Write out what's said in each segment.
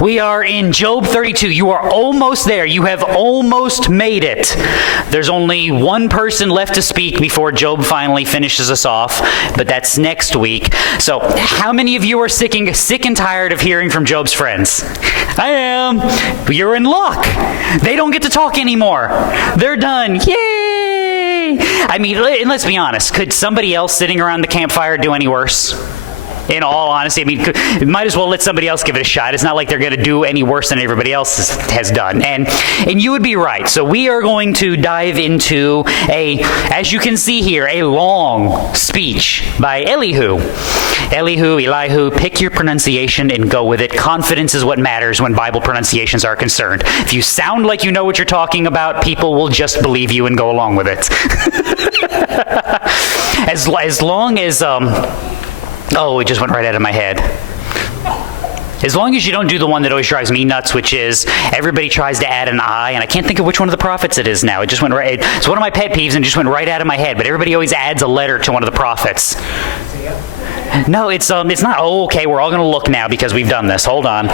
We are in Job 32. You are almost there. You have almost made it. There's only one person left to speak before Job finally finishes us off, but that's next week. So how many of you are sick and tired of hearing from Job's friends? I am. You're in luck. They don't get to talk anymore. They're done. Yay! I mean, and let's be honest. Could somebody else sitting around the campfire do any worse? In all honesty, I mean, might as well let somebody else give it a shot. It's not like they're going to do any worse than everybody else has done. And you would be right. So we are going to dive into as you can see here, a long speech by Elihu. Elihu, pick your pronunciation and go with it. Confidence is what matters when Bible pronunciations are concerned. If you sound like you know what you're talking about, people will just believe you and go along with it. As long as... Oh, it just went right out of my head. As long as you don't do the one that always drives me nuts, which is everybody tries to add an I, and I can't think of which one of the prophets it is now. It just went right. It's one of my pet peeves, and it just went right out of my head. But everybody always adds a letter to one of the prophets. No, it's not. Oh, okay, we're all going to look now because we've done this. Hold on.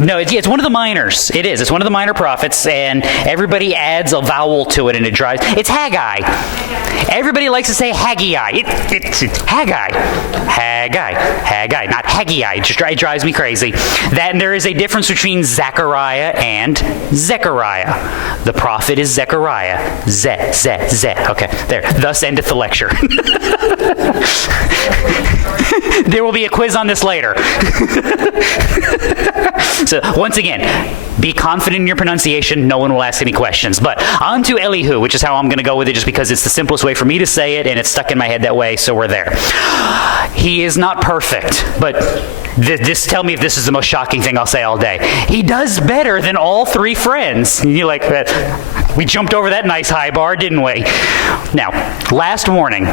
No, it's one of the minors. It is. It's one of the minor prophets, and everybody adds a vowel to it, and it drives. It's Haggai. Everybody likes to say Haggai. It's Haggai. Haggai, not Haggai. It drives me crazy. That and there is a difference between Zechariah and Zechariah. The prophet is Zechariah. Ze. Okay, there. Thus endeth the lecture. There will be a quiz on this later. So once again, be confident in your pronunciation. No one will ask any questions. But on to Elihu, which is how I'm going to go with it just because it's the simplest way for me to say it, and it's stuck in my head that way, so we're there. He is not perfect, but tell me if this is the most shocking thing I'll say all day. He does better than all three friends. And you're like, we jumped over that nice high bar, didn't we? Now, last warning.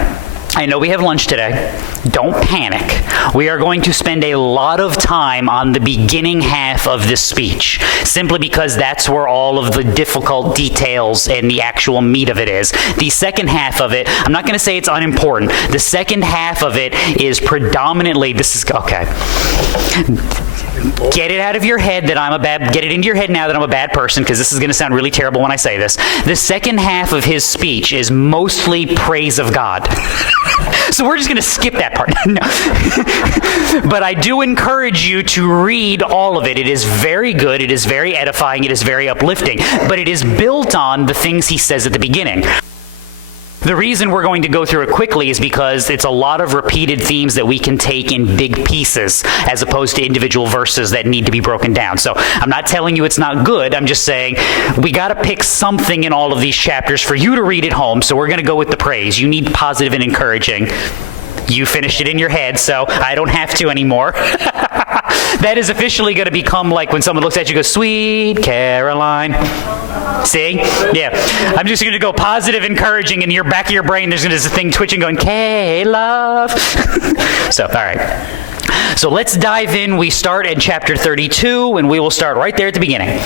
I know we have lunch today. Don't panic. We are going to spend a lot of time on the beginning half of this speech, simply because that's where all of the difficult details and the actual meat of it is. The second half of it, I'm not going to say it's unimportant. The second half of it is predominantly, okay. Get it out of your head that get it into your head now that I'm a bad person, because this is going to sound really terrible when I say this. The second half of his speech is mostly praise of God. So we're just going to skip that part. No. But I do encourage you to read all of it. It is very good. It is very edifying. It is very uplifting. But it is built on the things he says at the beginning. The reason we're going to go through it quickly is because it's a lot of repeated themes that we can take in big pieces as opposed to individual verses that need to be broken down. So I'm not telling you it's not good. I'm just saying we got to pick something in all of these chapters for you to read at home. So we're going to go with the praise. You need positive and encouraging. You finished it in your head, so I don't have to anymore. That is officially going to become like when someone looks at you and goes, "Sweet Caroline." See? Yeah. I'm just going to go positive, encouraging, and in your back of your brain there's a thing twitching going, "K-love." So, all right. So let's dive in. We start at chapter 32, and we will start right there at the beginning.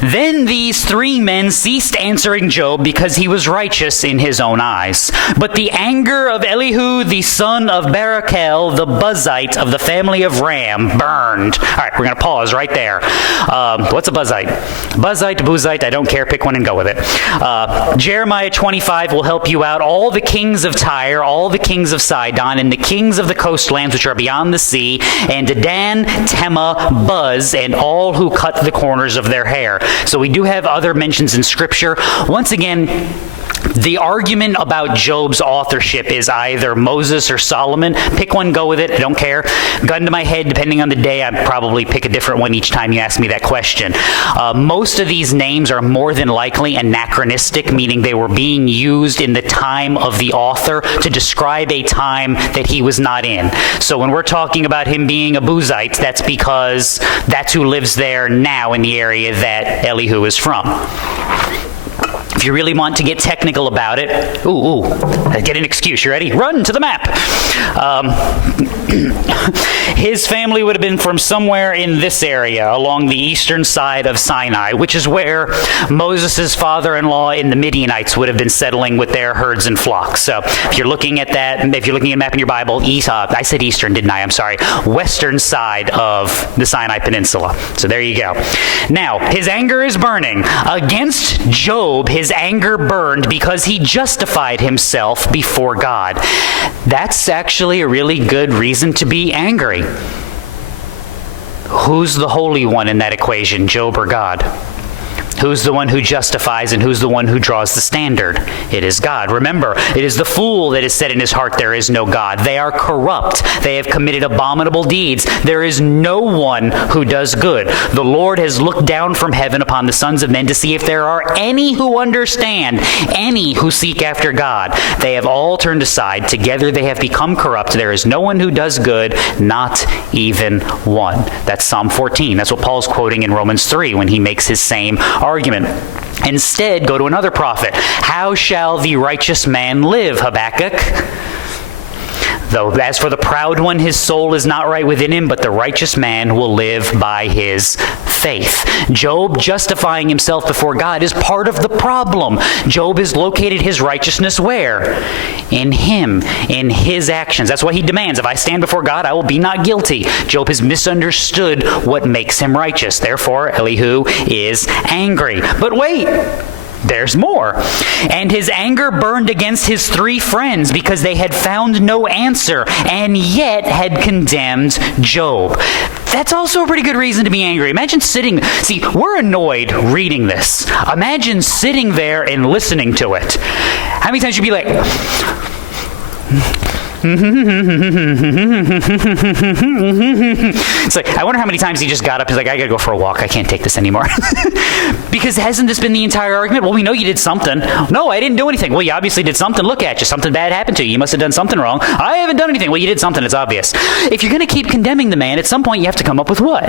Then these three men ceased answering Job because he was righteous in his own eyes. But the anger of Elihu, the son of Barachel, the Buzite of the family of Ram, burned. All right, we're going to pause right there. What's a Buzite? Buzite, I don't care. Pick one and go with it. Jeremiah 25 will help you out. All the kings of Tyre, all the kings of Sidon, and the kings of the coastlands which are beyond the sea, and Dan, Tema, Buz, and all who cut the corners of their hair. So we do have other mentions in Scripture. Once again, the argument about Job's authorship is either Moses or Solomon. Pick one, go with it. I don't care. Gun to my head, depending on the day, I'd probably pick a different one each time you ask me that question. Most of these names are more than likely anachronistic, meaning they were being used in the time of the author to describe a time that he was not in. So when we're talking about him being a Buzite, that's because that's who lives there now in the area that Elihu is from. If you really want to get technical about it, get an excuse. You ready? Run to the map. His family would have been from somewhere in this area along the eastern side of Sinai, which is where Moses' father-in-law in the Midianites would have been settling with their herds and flocks. So if you're looking at that, if you're looking at a map in your Bible, I said eastern, didn't I? I'm sorry. Western side of the Sinai Peninsula. So there you go. Now, his anger is burning. Against Job, his anger burned because he justified himself before God. That's actually a really good reason to be angry. Who's the Holy One in that equation, Job or God? Who's the one who justifies and who's the one who draws the standard? It is God. Remember, it is the fool that has said in his heart, there is no God. They are corrupt. They have committed abominable deeds. There is no one who does good. The Lord has looked down from heaven upon the sons of men to see if there are any who understand, any who seek after God. They have all turned aside. Together they have become corrupt. There is no one who does good, not even one. That's Psalm 14. That's what Paul's quoting in Romans 3 when he makes his same argument. Instead, go to another prophet. How shall the righteous man live, Habakkuk? Though as for the proud one, his soul is not right within him, but the righteous man will live by his faith. Job justifying himself before God is part of the problem. Job has located his righteousness where? In him, in his actions. That's why he demands, if I stand before God, I will be not guilty. Job has misunderstood what makes him righteous. Therefore, Elihu is angry. But wait! There's more. And his anger burned against his three friends because they had found no answer and yet had condemned Job. That's also a pretty good reason to be angry. Imagine we're annoyed reading this. Imagine sitting there and listening to it. How many times you'd be like... It's like, I wonder how many times he just got up. He's like, I gotta go for a walk. I can't take this anymore. Because hasn't this been the entire argument? Well, we know you did something. No, I didn't do anything. Well, you obviously did something. Look at you. Something bad happened to you. You must have done something wrong. I haven't done anything. Well, you did something. It's obvious. If you're going to keep condemning the man, at some point you have to come up with what?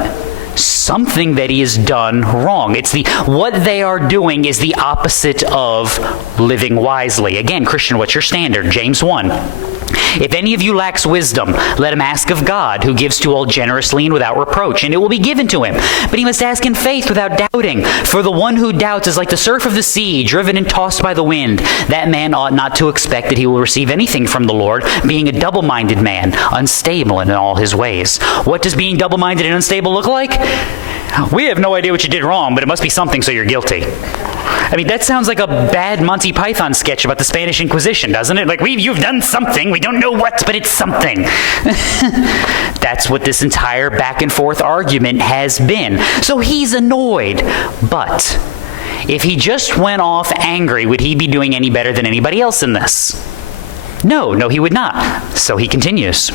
Something that he has done wrong. What they are doing is the opposite of living wisely. Again, Christian, what's your standard? James 1. If any of you lacks wisdom, let him ask of God, who gives to all generously and without reproach, and it will be given to him. But he must ask in faith without doubting. For the one who doubts is like the surf of the sea, driven and tossed by the wind. That man ought not to expect that he will receive anything from the Lord, being a double-minded man, unstable in all his ways. What does being double-minded and unstable look like? We have no idea what you did wrong, but it must be something, so you're guilty. I mean, that sounds like a bad Monty Python sketch about the Spanish Inquisition, doesn't it? Like, you've done something. We don't know what, but it's something. That's what this entire back and forth argument has been. So he's annoyed. But if he just went off angry, would he be doing any better than anybody else in this? No, he would not. So he continues.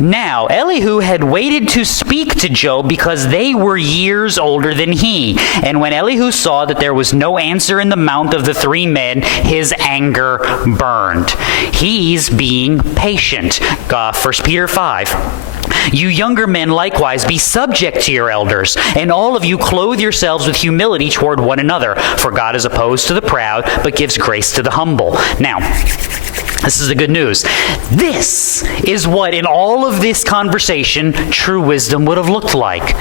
Now, Elihu had waited to speak to Job because they were years older than he. And when Elihu saw that there was no answer in the mouth of the three men, his anger burned. He's being patient. 1 Peter 5. You younger men likewise be subject to your elders, and all of you clothe yourselves with humility toward one another, for God is opposed to the proud, but gives grace to the humble. Now, this is the good news. This is what, in all of this conversation, true wisdom would have looked like.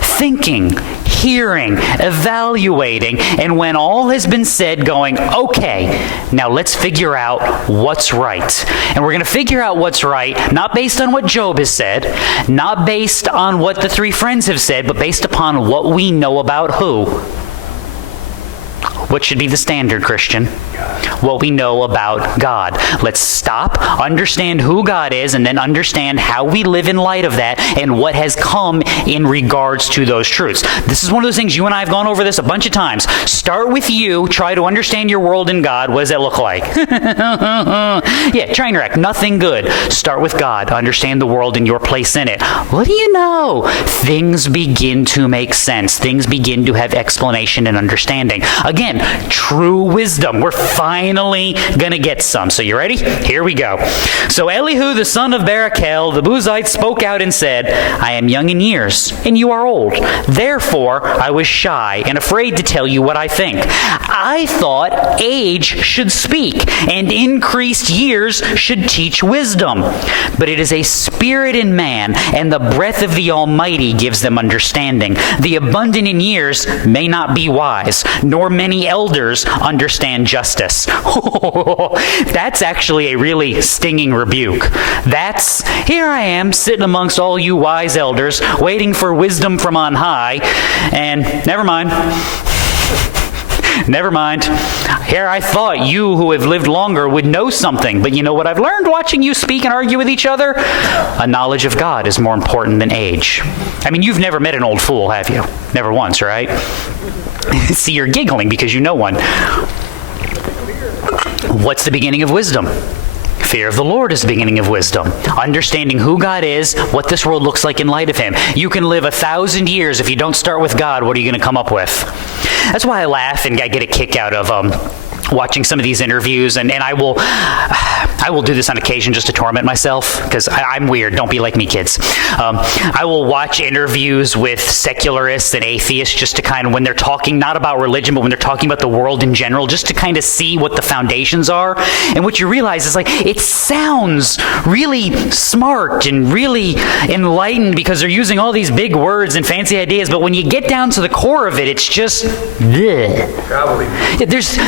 Thinking, hearing, evaluating, and when all has been said, going, okay, now let's figure out what's right. And we're going to figure out what's right, not based on what Job has said, not based on what the three friends have said, but based upon what we know about who? What should be the standard, Christian? What we know about God. Let's stop, understand who God is, and then understand how we live in light of that and what has come in regards to those truths. This is one of those things, you and I have gone over this a bunch of times. Start with you, try to understand your world in God. What does that look like? Yeah, train wreck, nothing good. Start with God, understand the world and your place in it. What do you know? Things begin to make sense. Things begin to have explanation and understanding. Again, again, true wisdom. We're finally going to get some. So you ready? Here we go. So Elihu, the son of Barachel, the Buzite, spoke out and said, I am young in years, and you are old. Therefore, I was shy and afraid to tell you what I think. I thought age should speak, and increased years should teach wisdom. But it is a spirit in man, and the breath of the Almighty gives them understanding. The abundant in years may not be wise, nor many elders understand justice. That's actually a really stinging rebuke. That's, here I am, sitting amongst all you wise elders, waiting for wisdom from on high, and never mind. Never mind. Here I thought you who have lived longer would know something, but you know what I've learned watching you speak and argue with each other? A knowledge of God is more important than age. I mean, you've never met an old fool, have you? Never once, right? See, you're giggling because you know one. What's the beginning of wisdom? Fear of the Lord is the beginning of wisdom. Understanding who God is, what this world looks like in light of Him. You can live 1,000 years if you don't start with God. What are you going to come up with? That's why I laugh and I get a kick out of watching some of these interviews, and I will do this on occasion just to torment myself, because I'm weird. Don't be like me, kids. I will watch interviews with secularists and atheists just to kind of, when they're talking not about religion, but when they're talking about the world in general, just to kind of see what the foundations are. And what you realize is, like, it sounds really smart and really enlightened because they're using all these big words and fancy ideas, but when you get down to the core of it, it's just bleh.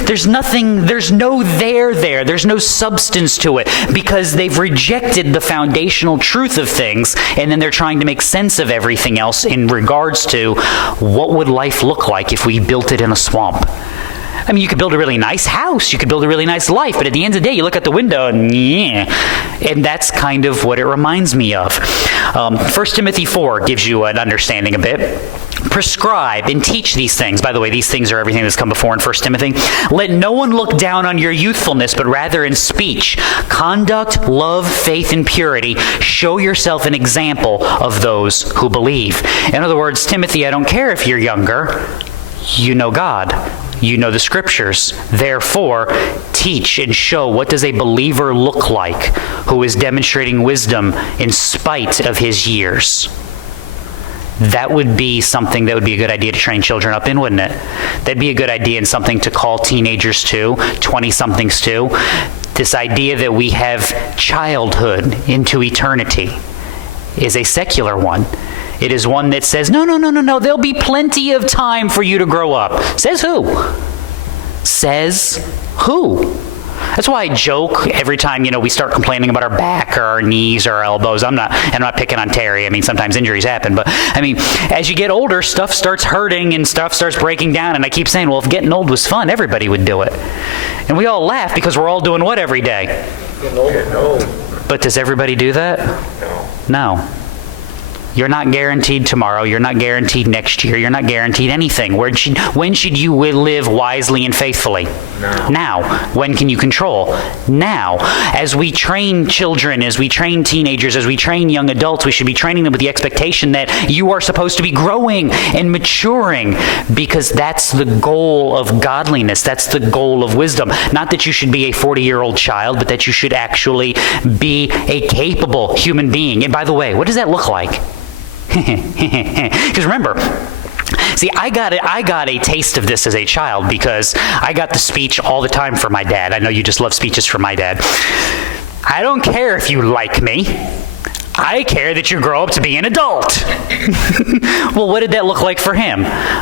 There's nothing, there's no there. There's no substance to it because they've rejected the foundational truth of things, and then they're trying to make sense of everything else in regards to what would life look like if we built it in a swamp. I mean, you could build a really nice house, you could build a really nice life, but at the end of the day, you look at the window and and that's kind of what it reminds me of. 1 Timothy 4 gives you an understanding a bit. Prescribe and teach these things. By the way, these things are everything that's come before in 1 Timothy. Let no one look down on your youthfulness, but rather in speech, conduct, love, faith, and purity. Show yourself an example of those who believe. In other words, Timothy, I don't care if you're younger. You know God. You know the Scriptures. Therefore, teach and show what does a believer look like who is demonstrating wisdom in spite of his years. That would be something that would be a good idea to train children up in, wouldn't it? That'd be a good idea and something to call teenagers to, 20-somethings to. This idea that we have childhood into eternity is a secular one. It is one that says, no, there'll be plenty of time for you to grow up. Says who? Says who? That's why I joke every time, we start complaining about our back or our knees or our elbows. I'm not picking on Terry. I mean, sometimes injuries happen. But, I mean, as you get older, stuff starts hurting and stuff starts breaking down. And I keep saying, well, if getting old was fun, everybody would do it. And we all laugh because we're all doing what every day? Getting old. But does everybody do that? No. You're not guaranteed tomorrow. You're not guaranteed next year. You're not guaranteed anything. When should you live wisely and faithfully? Now. When can you control? Now. As we train children, as we train teenagers, as we train young adults, we should be training them with the expectation that you are supposed to be growing and maturing, because that's the goal of godliness. That's the goal of wisdom. Not that you should be a 40-year-old child, but that you should actually be a capable human being. And by the way, what does that look like? Because remember, see, I got a taste of this as a child because I got the speech all the time from my dad. I know you just love speeches from my dad. I don't care if you like me. I care that you grow up to be an adult. Well, what did that look like for him?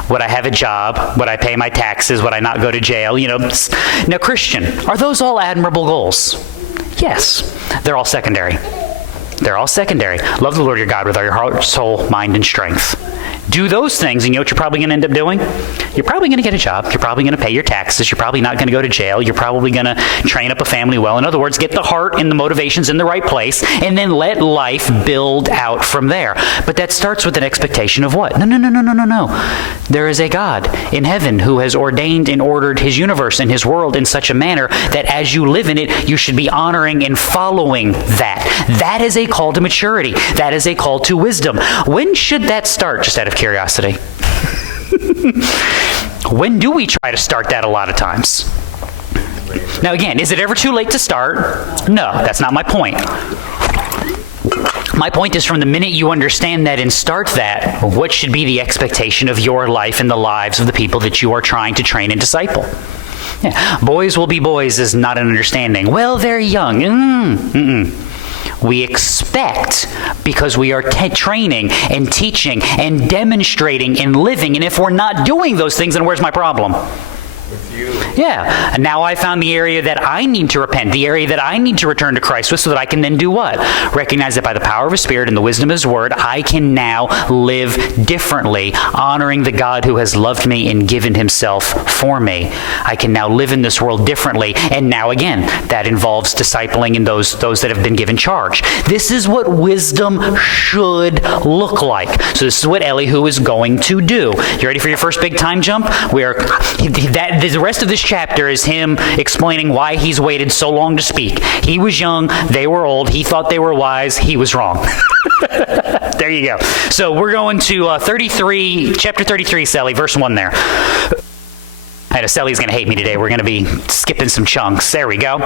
Would I have a job? Would I pay my taxes? Would I not go to jail? Now, Christian, are those all admirable goals? Yes. They're all secondary. They're all secondary. Love the Lord your God with all your heart, soul, mind, and strength. Do those things, and you know what you're probably going to end up doing? You're probably going to get a job. You're probably going to pay your taxes. You're probably not going to go to jail. You're probably going to train up a family well. In other words, get the heart and the motivations in the right place, and then let life build out from there. But that starts with an expectation of what? No. There is a God in heaven who has ordained and ordered his universe and his world in such a manner that as you live in it, you should be honoring and following that. That is a call to maturity. That is a call to wisdom. When should that start, just out of curiosity? When do we try to start that a lot of times? Now again, is it ever too late to start? No, that's not my point. My point is, from the minute you understand that and start that, what should be the expectation of your life and the lives of the people that you are trying to train and disciple? Yeah. Boys will be boys is not an understanding. Well, they're young. We expect, because we are training and teaching and demonstrating and living. And if we're not doing those things, then where's my problem? With you. Yeah. And now I found the area that I need to repent, the area that I need to return to Christ with, so that I can then do what? Recognize that by the power of His Spirit and the wisdom of His Word, I can now live differently, honoring the God who has loved me and given Himself for me. I can now live in this world differently. And now again, that involves discipling in those that have been given charge. This is what wisdom should look like. So this is what Elihu is going to do. You ready for your first big time jump? The rest of this chapter is him explaining why he's waited so long to speak. He was young, they were old, he thought they were wise, he was wrong. There you go. So we're going to chapter 33, Sally, verse 1 there. I know Sally's going to hate me today. We're going to be skipping some chunks. There we go.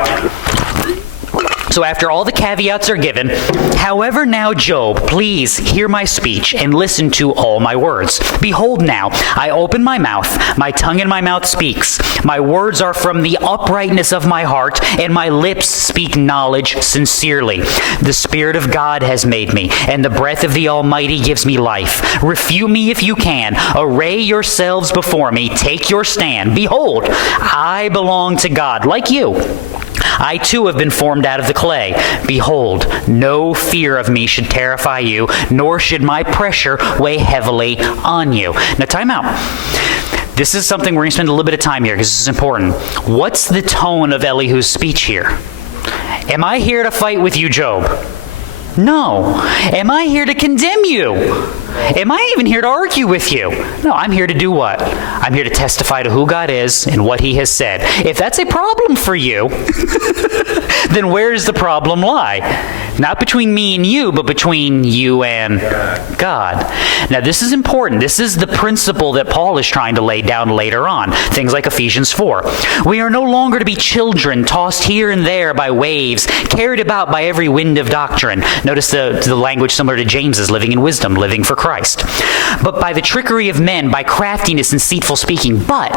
So after all the caveats are given, however now, Job, please hear my speech and listen to all my words. Behold now, I open my mouth, my tongue in my mouth speaks. My words are from the uprightness of my heart, and my lips speak knowledge sincerely. The Spirit of God has made me, and the breath of the Almighty gives me life. Refute me if you can. Array yourselves before me. Take your stand. Behold, I belong to God, like you. I too have been formed out of the clay. Behold, no fear of me should terrify you, nor should my pressure weigh heavily on you. Now, time out. This is something we're going to spend a little bit of time here because this is important. What's the tone of Elihu's speech here? Am I here to fight with you, Job? No. Am I here to condemn you? Am I even here to argue with you? No, I'm here to do what? I'm here to testify to who God is and what He has said. If that's a problem for you, then where does the problem lie? Not between me and you, but between you and God. Now, this is important. This is the principle that Paul is trying to lay down later on. Things like Ephesians 4. We are no longer to be children tossed here and there by waves, carried about by every wind of doctrine. Notice the language similar to James's, living in wisdom, living for Christ. But by the trickery of men, by craftiness and deceitful speaking. But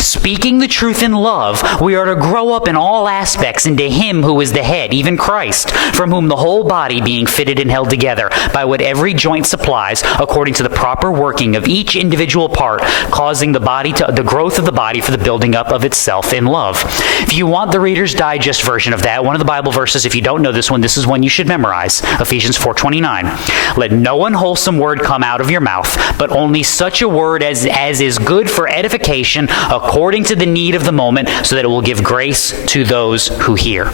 speaking the truth in love, we are to grow up in all aspects into Him who is the head, even Christ, from whom the whole body being fitted and held together by what every joint supplies, according to the proper working of each individual part, causing the growth of the body for the building up of itself in love. If you want the Reader's Digest version of that, one of the Bible verses, if you don't know this one you should memorize. Ephesians 4:29. Let no unwholesome word come out of your mouth, but only such a word as is good for edification according to the need of the moment, so that it will give grace to those who hear.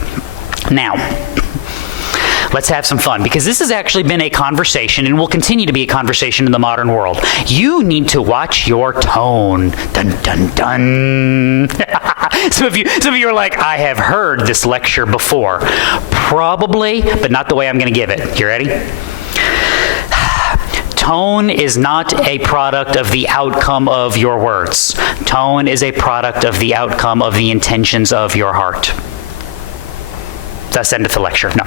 Now, let's have some fun, because this has actually been a conversation and will continue to be a conversation in the modern world. You need to watch your tone. Dun, dun, dun. Some of you are like, I have heard this lecture before. Probably, but not the way I'm going to give it. You ready? Tone is not a product of the outcome of your words. Tone is a product of the outcome of the intentions of your heart. Thus endeth the lecture. No,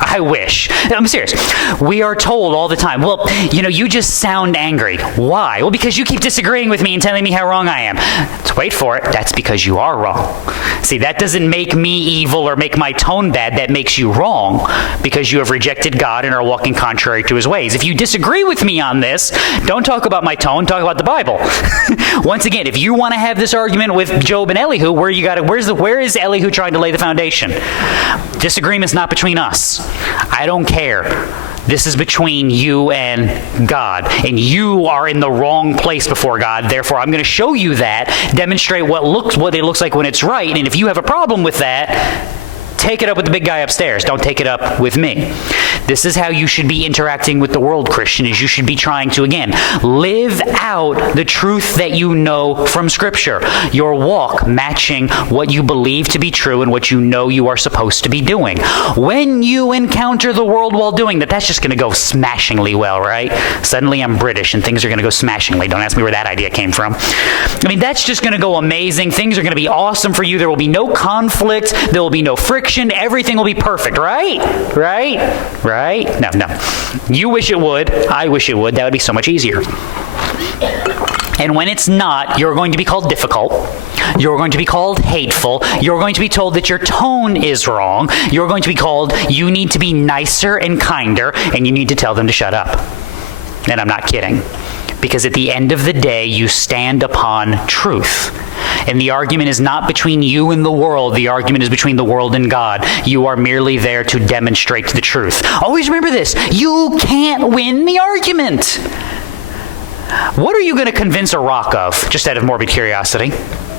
I wish. I'm serious. We are told all the time, well, you just sound angry. Why? Well, because you keep disagreeing with me and telling me how wrong I am. Let's wait for it. That's because you are wrong. See, that doesn't make me evil or make my tone bad. That makes you wrong because you have rejected God and are walking contrary to His ways. If you disagree with me on this, don't talk about my tone, talk about the Bible. Once again, if you want to have this argument with Job and Elihu, where is Elihu trying to lay the foundation? Disagreement's not between us. I don't care. This is between you and God. And you are in the wrong place before God. Therefore, I'm going to show you that, demonstrate what it looks like when it's right. And if you have a problem with that, Take it up with the big guy upstairs. Don't take it up with me. This is how you should be interacting with the world, Christian, is you should be trying to, again, live out the truth that you know from Scripture. Your walk matching what you believe to be true and what you know you are supposed to be doing. When you encounter the world while doing that, that's just going to go smashingly well, right? Suddenly I'm British and things are going to go smashingly. Don't ask me where that idea came from. I mean, that's just going to go amazing. Things are going to be awesome for you. There will be no conflict. There will be no friction. Everything will be perfect, right? Right? No. You wish it would. I wish it would. That would be so much easier. And when it's not, you're going to be called difficult. You're going to be called hateful. You're going to be told that your tone is wrong. You're going to be called, you need to be nicer and kinder, and you need to tell them to shut up. And I'm not kidding. Because at the end of the day, you stand upon truth. And the argument is not between you and the world. The argument is between the world and God. You are merely there to demonstrate the truth. Always remember this. You can't win the argument. What are you going to convince a rock of, just out of morbid curiosity?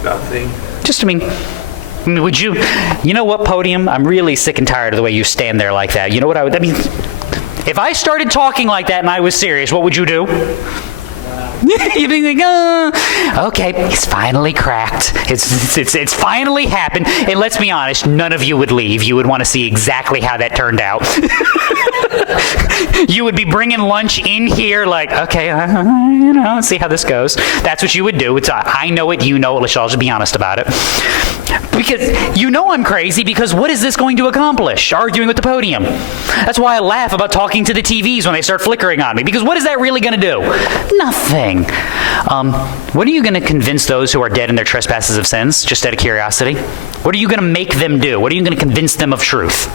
Nothing. Just, I mean, would you know what, Podium? I'm really sick and tired of the way you stand there like that. You know what I mean, if I started talking like that and I was serious, what would you do? You'd be like, okay, it's finally cracked. It's finally happened. And let's be honest, none of you would leave. You would want to see exactly how that turned out. You would be bringing lunch in here like, okay, let's see how this goes. That's what you would do. It's I know it, you know it. Let's all just be honest about it. Because you know I'm crazy, because what is this going to accomplish? Arguing with the Podium. That's why I laugh about talking to the TVs when they start flickering on me, because what is that really going to do? Nothing. What are you going to convince those who are dead in their trespasses of sins, just out of curiosity? What are you going to make them do? What are you going to convince them of truth?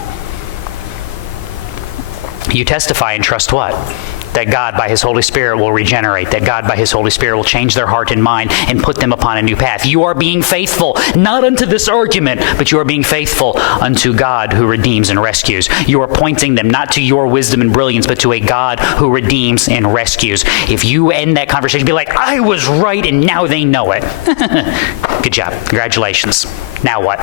You testify and trust what? That God by His Holy Spirit will regenerate, that God by His Holy Spirit will change their heart and mind and put them upon a new path. You are being faithful, not unto this argument, but you are being faithful unto God who redeems and rescues. You are pointing them not to your wisdom and brilliance, but to a God who redeems and rescues. If you end that conversation, be like, I was right and now they know it. Good job. Congratulations. Now what?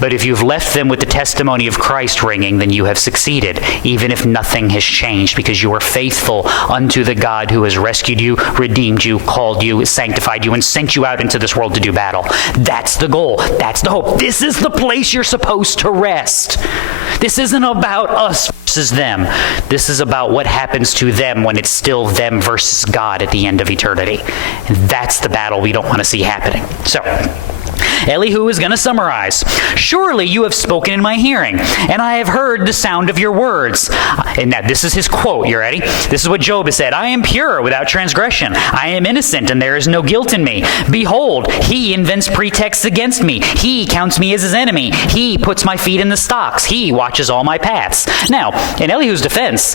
But if you've left them with the testimony of Christ ringing, then you have succeeded, even if nothing has changed, because you are faithful unto the God who has rescued you, redeemed you, called you, sanctified you, and sent you out into this world to do battle. That's the goal. That's the hope. This is the place you're supposed to rest. This isn't about us versus them. This is about what happens to them when it's still them versus God at the end of eternity. And that's the battle we don't want to see happening. So, Elihu is going to summarize. Surely you have spoken in my hearing, and I have heard the sound of your words. And now this is his quote. You ready? This is what Job has said. I am pure without transgression. I am innocent, and there is no guilt in me. Behold, he invents pretexts against me. He counts me as his enemy. He puts my feet in the stocks. He watches all my paths. Now, in Elihu's defense,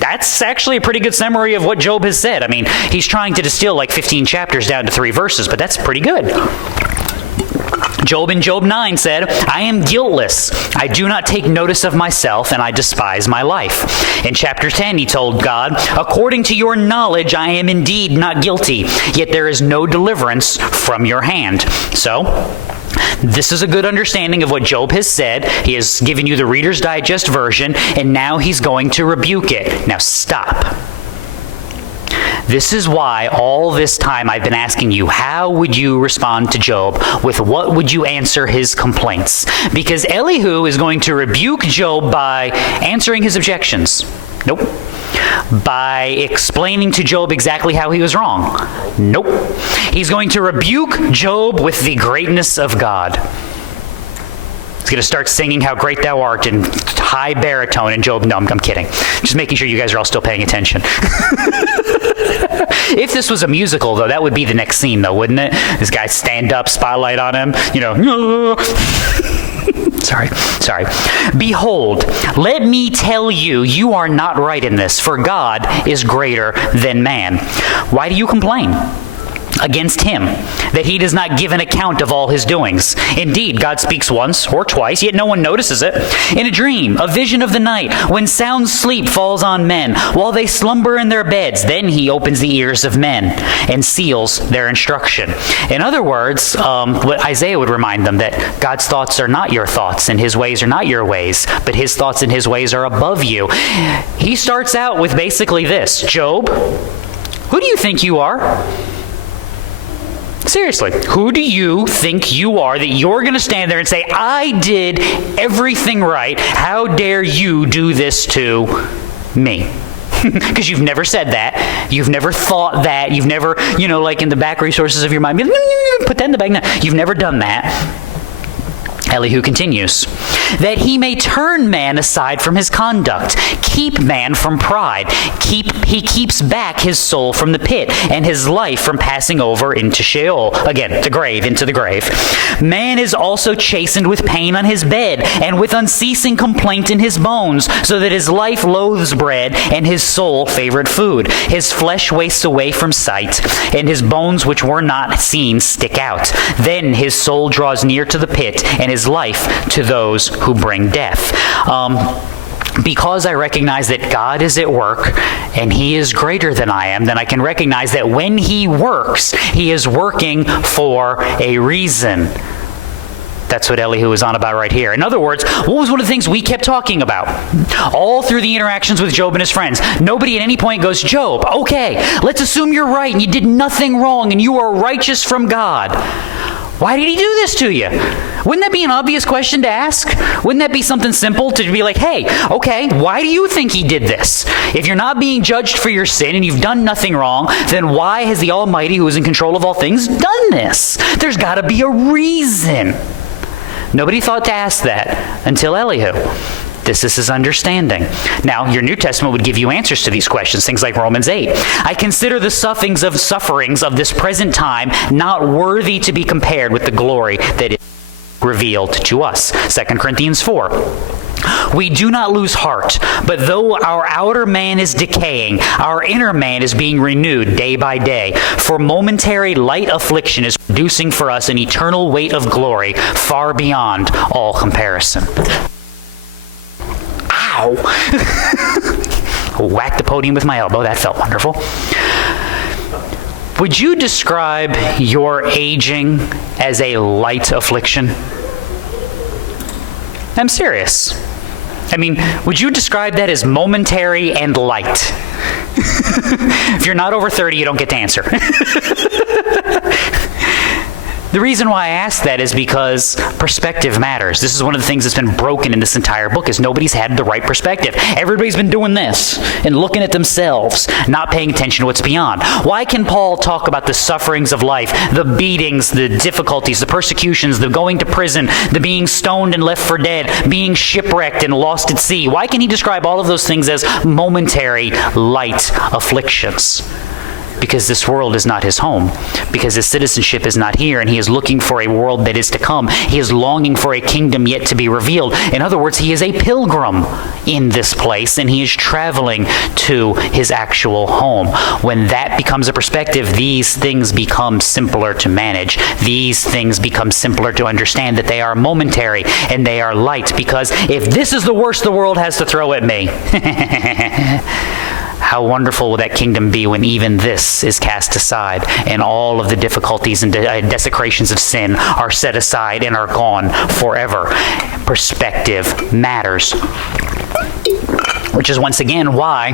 that's actually a pretty good summary of what Job has said. I mean, he's trying to distill like 15 chapters down to 3 verses, but that's pretty good. Job in Job 9 said, I am guiltless. I do not take notice of myself, and I despise my life. In chapter 10, he told God, according to your knowledge, I am indeed not guilty, yet there is no deliverance from your hand. So, this is a good understanding of what Job has said. He has given you the Reader's Digest version, and now he's going to rebuke it. Now stop. This is why all this time I've been asking you, how would you respond to Job? With what would you answer his complaints? Because Elihu is going to rebuke Job by answering his objections. Nope. By explaining to Job exactly how he was wrong. Nope. He's going to rebuke Job with the greatness of God. He's going to start singing how great thou art in high baritone, and Job, no, I'm kidding. Just making sure you guys are all still paying attention. If this was a musical, though, that would be the next scene, though, wouldn't it? This guy stand up, spotlight on him, Sorry. Behold, let me tell you, you are not right in this, for God is greater than man. Why do you complain? against him, that he does not give an account of all his doings. Indeed, God speaks once or twice, yet no one notices it. In a dream, a vision of the night, when sound sleep falls on men, while they slumber in their beds, then he opens the ears of men and seals their instruction. In other words, what Isaiah would remind them, that God's thoughts are not your thoughts, and his ways are not your ways, but his thoughts and his ways are above you. He starts out with basically this: Job, who do you think you are? Seriously, who do you think you are that you're going to stand there and say, I did everything right? How dare you do this to me? Because you've never said that. You've never thought that. You've never, like in the back resources of your mind, put that in the bag. No, you've never done that. Elihu continues, that he may turn man aside from his conduct, keep man from pride. He keeps back his soul from the pit, and his life from passing over into Sheol. Again, the grave, into the grave. Man is also chastened with pain on his bed, and with unceasing complaint in his bones, so that his life loathes bread, and his soul favored food. His flesh wastes away from sight, and his bones which were not seen stick out. Then his soul draws near to the pit, and his life to those who bring death. Because I recognize that God is at work and he is greater than I am, then I can recognize that when he works, he is working for a reason. That's what Elihu is on about right here. In other words, what was one of the things we kept talking about all through the interactions with Job and his friends? Nobody at any point goes, Job, okay, let's assume you're right and you did nothing wrong and you are righteous from God. Why did he do this to you? Wouldn't that be an obvious question to ask? Wouldn't that be something simple to be like, hey, okay, why do you think he did this? If you're not being judged for your sin and you've done nothing wrong, then why has the Almighty, who is in control of all things, done this? There's got to be a reason. Nobody thought to ask that until Elihu. This is his understanding. Now, your New Testament would give you answers to these questions, things like Romans 8. I consider the sufferings of this present time not worthy to be compared with the glory that is revealed to us. 2 Corinthians 4. We do not lose heart, but though our outer man is decaying, our inner man is being renewed day by day. For momentary light affliction is producing for us an eternal weight of glory far beyond all comparison. Ow! Whacked the podium with my elbow. That felt wonderful. Would you describe your aging as a light affliction? I'm serious. I mean, would you describe that as momentary and light? If you're not over 30, you don't get to answer. The reason why I ask that is because perspective matters. This is one of the things that's been broken in this entire book, is nobody's had the right perspective. Everybody's been doing this and looking at themselves, not paying attention to what's beyond. Why can Paul talk about the sufferings of life, the beatings, the difficulties, the persecutions, the going to prison, the being stoned and left for dead, being shipwrecked and lost at sea? Why can he describe all of those things as momentary, light afflictions? Because this world is not his home, because his citizenship is not here, and he is looking for a world that is to come. He is longing for a kingdom yet to be revealed. In other words, he is a pilgrim in this place, and he is traveling to his actual home. When that becomes a perspective, these things become simpler to manage. These things become simpler to understand, that they are momentary and they are light, because if this is the worst the world has to throw at me, how wonderful will that kingdom be when even this is cast aside and all of the difficulties and desecrations of sin are set aside and are gone forever. Perspective matters. Which is once again why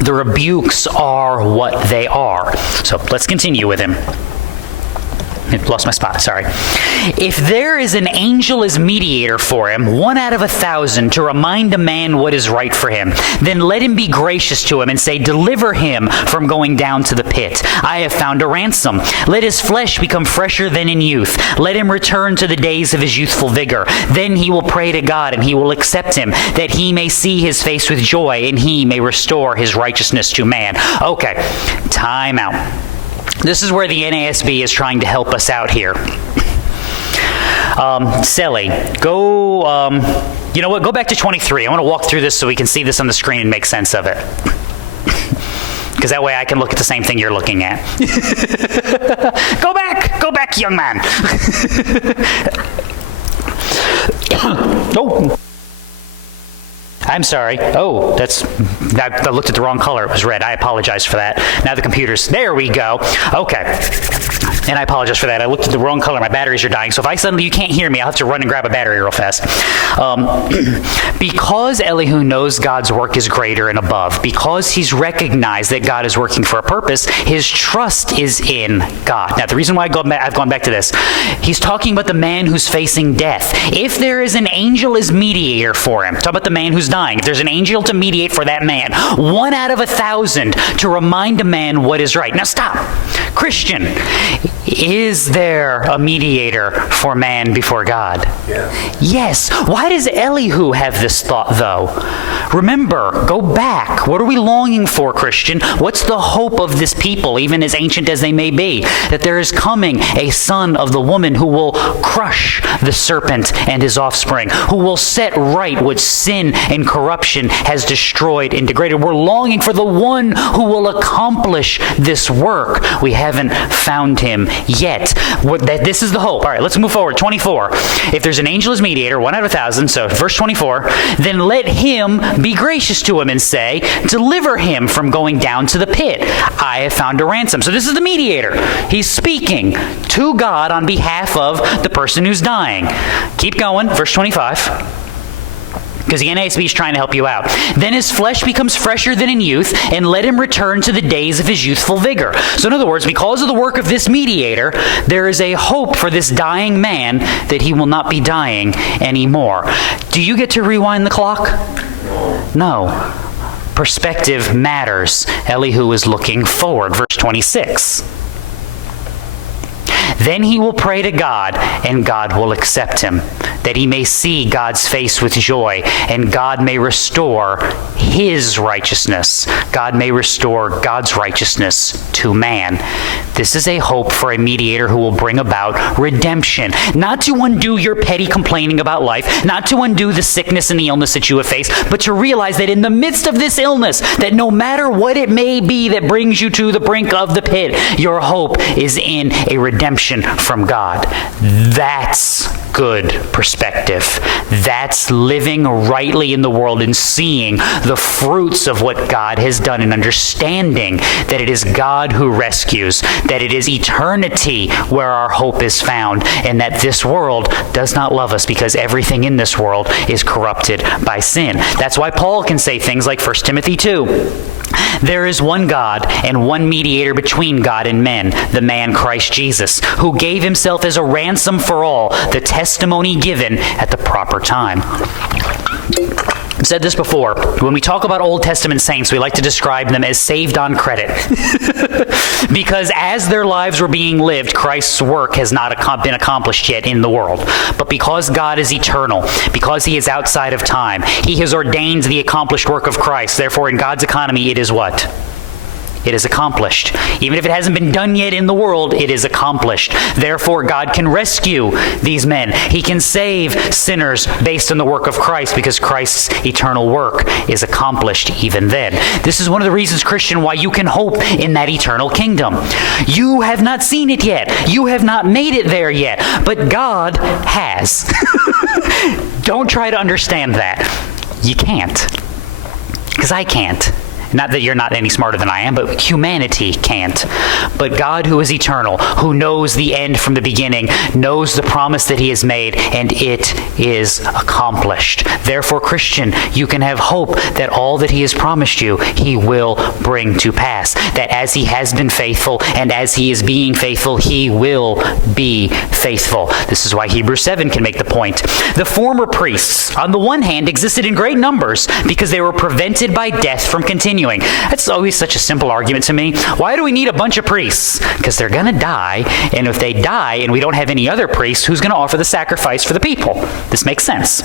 the rebukes are what they are. So let's continue with him. I lost my spot, sorry. If there is an angel as mediator for him, 1 out of 1,000, to remind a man what is right for him, then let him be gracious to him and say, deliver him from going down to the pit. I have found a ransom. Let his flesh become fresher than in youth. Let him return to the days of his youthful vigor. Then he will pray to God, and he will accept him, that he may see his face with joy, and he may restore his righteousness to man. Okay, time out. This is where the NASB is trying to help us out here. Sally, go, you know what, go back to 23. I want to walk through this so we can see this on the screen and make sense of it. because that way I can look at the same thing you're looking at. Go back, young man. Oh. I'm sorry. Oh, I looked at the wrong color. It was red. I apologize for that. Now the computer's, there we go. Okay. And I apologize for that. I looked at the wrong color. My batteries are dying. So if you can't hear me, I'll have to run and grab a battery real fast. Because Elihu knows God's work is greater and above, because he's recognized that God is working for a purpose, his trust is in God. Now, the reason why I've gone back to this, he's talking about the man who's facing death. If there is an angel as mediator for him, talk about the man who's dying. If there's an angel to mediate for that man, 1 out of 1,000 to remind a man what is right. Now stop. Christian, is there a mediator for man before God? Yes. Why does Elihu have this thought, though? Remember, go back. What are we longing for, Christian? What's the hope of this people, even as ancient as they may be? That there is coming a son of the woman who will crush the serpent and his offspring, who will set right what sin and corruption has destroyed and degraded. We're longing for the one who will accomplish this work. We haven't found him yet. This is the hope. All right, let's move forward. 24. If there's an angel as mediator, 1 out of 1,000, so verse 24, then let him be gracious to him and say, deliver him from going down to the pit. I have found a ransom. So this is the mediator. He's speaking to God on behalf of the person who's dying. Keep going. Verse 25. Because the NASB is trying to help you out. Then his flesh becomes fresher than in youth, and let him return to the days of his youthful vigor. So in other words, because of the work of this mediator, there is a hope for this dying man that he will not be dying anymore. Do you get to rewind the clock? No. Perspective matters. Elihu is looking forward. Verse 26. Then he will pray to God, and God will accept him, that he may see God's face with joy, and God may restore his righteousness. God may restore God's righteousness to man. This is a hope for a mediator who will bring about redemption. Not to undo your petty complaining about life, not to undo the sickness and the illness that you have faced, but to realize that in the midst of this illness, that no matter what it may be that brings you to the brink of the pit, your hope is in a redemption from God. That's good perspective. That's living rightly in the world and seeing the fruits of what God has done and understanding that it is God who rescues, that it is eternity where our hope is found, and that this world does not love us because everything in this world is corrupted by sin. That's why Paul can say things like 1 Timothy 2. There is one God and one mediator between God and men, the man Christ Jesus, who gave himself as a ransom for all, the testimony given at the proper time. I've said this before. When we talk about Old Testament saints, we like to describe them as saved on credit. Because as their lives were being lived, Christ's work has not been accomplished yet in the world. But because God is eternal, because he is outside of time, he has ordained the accomplished work of Christ. Therefore, in God's economy, it is what? It is accomplished. Even if it hasn't been done yet in the world, it is accomplished. Therefore, God can rescue these men. He can save sinners based on the work of Christ because Christ's eternal work is accomplished even then. This is one of the reasons, Christian, why you can hope in that eternal kingdom. You have not seen it yet. You have not made it there yet. But God has. Don't try to understand that. You can't. Because I can't. Not that you're not any smarter than I am, but humanity can't. But God, who is eternal, who knows the end from the beginning, knows the promise that he has made, and it is accomplished. Therefore, Christian, you can have hope that all that he has promised you, he will bring to pass. That as he has been faithful, and as he is being faithful, he will be faithful. This is why Hebrews 7 can make the point. The former priests, on the one hand, existed in great numbers because they were prevented by death from continuing. That's always such a simple argument to me. Why do we need a bunch of priests? Because they're going to die, and if they die and we don't have any other priests, who's going to offer the sacrifice for the people? This makes sense.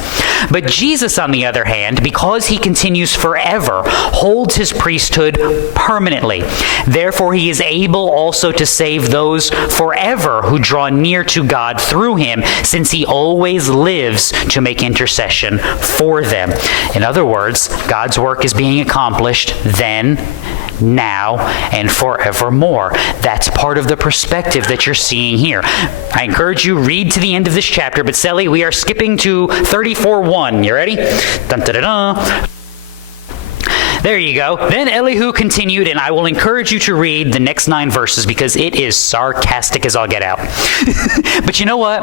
But Jesus, on the other hand, because he continues forever, holds his priesthood permanently. Therefore, he is able also to save those forever who draw near to God through him, since he always lives to make intercession for them. In other words, God's work is being accomplished then, now, and forevermore. That's part of the perspective that you're seeing here. I encourage you, read to the end of this chapter, but Sally, we are skipping to 34:1. You ready? Dun, da, da, da. There you go. Then Elihu continued, and I will encourage you to read the next 9 verses because it is sarcastic as all get out. But you know what?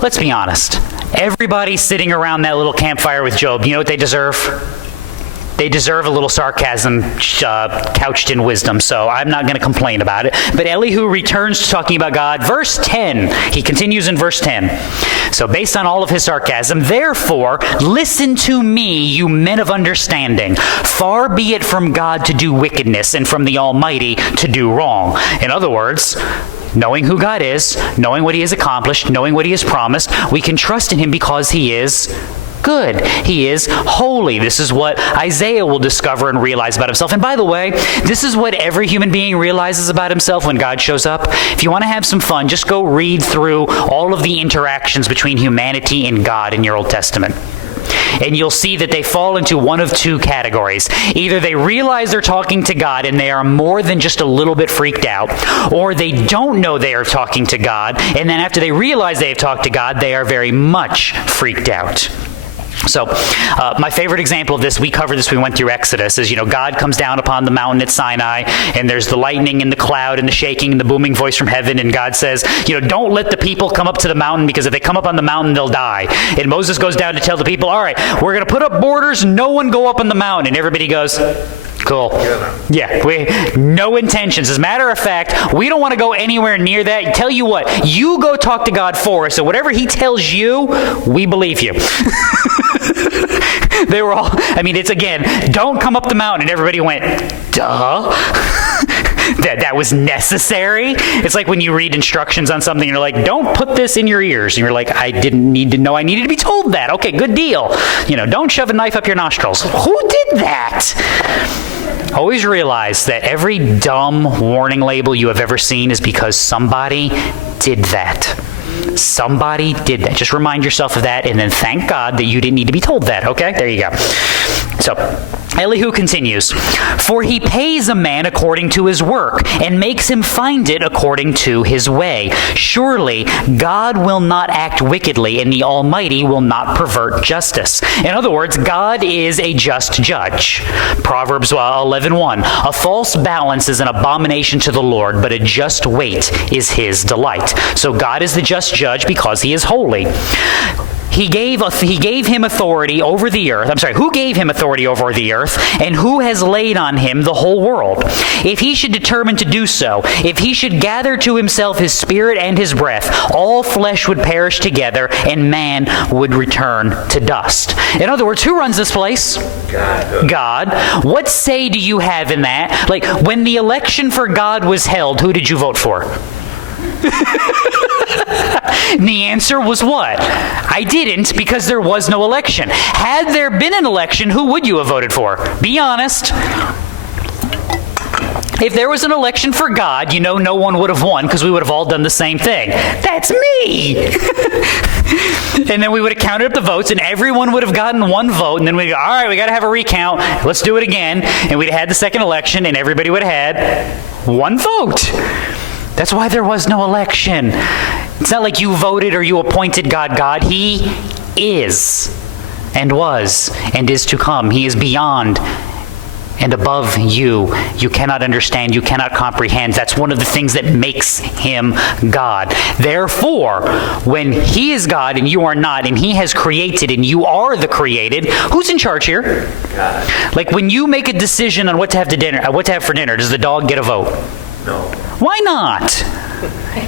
Let's be honest. Everybody sitting around that little campfire with Job, you know what they deserve? They deserve a little sarcasm couched in wisdom, so I'm not going to complain about it. But Elihu returns to talking about God. Verse 10, he continues in verse 10. So based on all of his sarcasm, therefore, listen to me, you men of understanding. Far be it from God to do wickedness, and from the Almighty to do wrong. In other words, knowing who God is, knowing what he has accomplished, knowing what he has promised, we can trust in him because he is good. He is holy. This is what Isaiah will discover and realize about himself. And by the way, this is what every human being realizes about himself when God shows up. If you want to have some fun, just go read through all of the interactions between humanity and God in your Old Testament. And you'll see that they fall into one of 2 categories. Either they realize they're talking to God and they are more than just a little bit freaked out, or they don't know they are talking to God, and then after they realize they have talked to God, they are very much freaked out. So, my favorite example of this, we covered this when we went through Exodus, is, God comes down upon the mountain at Sinai, and there's the lightning and the cloud and the shaking and the booming voice from heaven, and God says, don't let the people come up to the mountain, because if they come up on the mountain, they'll die. And Moses goes down to tell the people, all right, we're going to put up borders, no one go up on the mountain. And everybody goes, cool. Yeah, no intentions. As a matter of fact, we don't want to go anywhere near that. Tell you what, you go talk to God for us, so whatever he tells you, we believe you. They were all, it's again, don't come up the mountain. And everybody went, duh. that was necessary. It's like when you read instructions on something, you're like, don't put this in your ears. And you're like, I didn't need to know. I needed to be told that. Okay, good deal. Don't shove a knife up your nostrils. Who did that? Always realize that every dumb warning label you have ever seen is because somebody did that. Somebody did that. Just remind yourself of that, and then thank God that you didn't need to be told that, okay? There you go. So, Elihu continues, for he pays a man according to his work, and makes him find it according to his way. Surely, God will not act wickedly, and the Almighty will not pervert justice. In other words, God is a just judge. Proverbs 11:1, a false balance is an abomination to the Lord, but a just weight is his delight. So God is the just judge because he is holy. He gave him authority over the earth. Who gave him authority over the earth, and who has laid on him the whole world? If he should determine to do so, if he should gather to himself his spirit and his breath, all flesh would perish together, and man would return to dust. In other words, who runs this place? God. What say do you have in that? Like, when the election for God was held, who did you vote for? And the answer was what? I didn't, because there was no election. Had there been an election, who would you have voted for? Be honest. If there was an election for God, no one would have won, because we would have all done the same thing. That's me! And then we would have counted up the votes, and everyone would have gotten one vote, and then we'd go, all right, we got to have a recount. Let's do it again. And we'd have had the second election, and everybody would have had one vote. That's why there was no election. It's not like you voted or you appointed God. God, he is and was and is to come. He is beyond and above you. You cannot understand. You cannot comprehend. That's one of the things that makes him God. Therefore, when he is God and you are not, and he has created and you are the created, who's in charge here? God. Like when you make a decision on what to have for dinner, does the dog get a vote? No. Why not?